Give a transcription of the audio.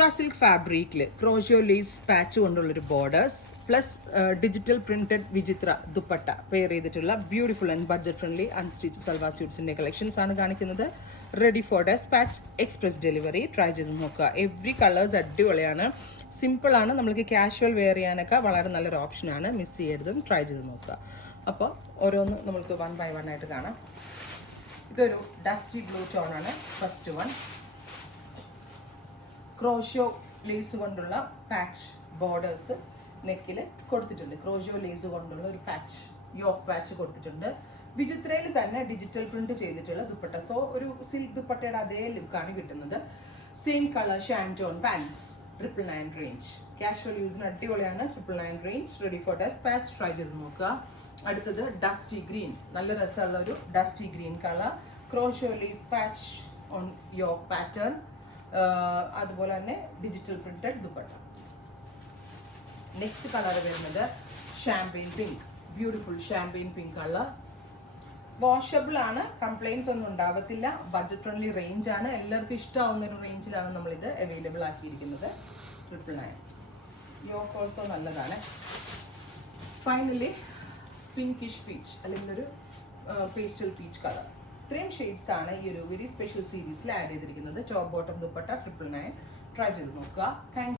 ചിത്ര silk ഫാബ്രിക്കിൽ crochet lace patch കൊണ്ടുള്ളൊരു borders plus digital printed വിചിത്ര ദുപ്പട്ട പെയർ ചെയ്തിട്ടുള്ള beautiful and budget friendly unstitch salwar സ്യൂട്ട്സിന്റെ കളക്ഷൻസ് ആണ് കാണിക്കുന്നത്. Ready for despatch, express delivery. Try ചെയ്ത് നോക്കുക. എവറി കളേഴ്സ് അടിപൊളിയാണ്, സിമ്പിൾ ആണ്, നമ്മൾക്ക് കാഷ്വൽ വെയർ ചെയ്യാനൊക്കെ വളരെ നല്ലൊരു ഓപ്ഷനാണ്. മിസ് ചെയ്യരുതും, ട്രൈ ചെയ്ത് നോക്കുക. അപ്പോൾ ഓരോന്ന് നമ്മൾക്ക് 1 by 1 ആയിട്ട് കാണാം. ഇതൊരു ഡസ്റ്റി ബ്ലൂ ടോൺ ആണ്. ഫസ്റ്റ് വൺ ക്രോഷോ ലേസ് കൊണ്ടുള്ള പാച്ച് ബോർഡേഴ്സ് നെക്കിൽ കൊടുത്തിട്ടുണ്ട്. ക്രോഷോ ലേസ് കൊണ്ടുള്ള ഒരു പാച്ച്, യോക്ക് പാച്ച് കൊടുത്തിട്ടുണ്ട്. വിചിത്രയിൽ തന്നെ ഡിജിറ്റൽ പ്രിന്റ് ചെയ്തിട്ടുള്ള ദുപ്പട്ട. സോ ഒരു സിൽക്ക് ദുപ്പട്ടയുടെ അതേ ലുക്കാണ് കിട്ടുന്നത്. Same colour shantoon pants. 999 range. Casual യൂസിന് അടിപൊളിയാണ്. 999 range. Ready for despatch. Try ചെയ്ത് നോക്കുക. അടുത്തത് ഡസ്റ്റി ഗ്രീൻ. നല്ല രസമുള്ള ഒരു dusty green colour. Crochet lace patch on yoke pattern. അതുപോലെ തന്നെ digital printed dupatta. Next colour വരുന്നത് champagne pink. Beautiful champagne pink colour. Washable ആണ്, കംപ്ലൈൻസ് ഒന്നും ഉണ്ടാവത്തില്ല. ബഡ്ജറ്റ് ഫ്രണ്ട്ലി റേഞ്ച് ആണ്. എല്ലാവർക്കും ഇഷ്ടമാവുന്ന ഒരു റേഞ്ചിലാണ് നമ്മളിത് അവൈലബിൾ ആക്കിയിരിക്കുന്നത്. 999. യോക്ക് ഓൾസോ നല്ലതാണ്. ഫൈനലി പിങ്കിഷ് പീച്ച് അല്ലെങ്കിൽ ഒരു പേസ്റ്റൽ പീച്ച് കളർ. ഇത്രയും ഷെയ്ഡ്സ് ആണ് ഈ ഒരു വെരി സ്പെഷ്യൽ സീരീസിൽ ആഡ് ചെയ്തിരിക്കുന്നത്. Top bottom dupatta 999. ട്രൈ ചെയ്ത് നോക്കുക. താങ്ക്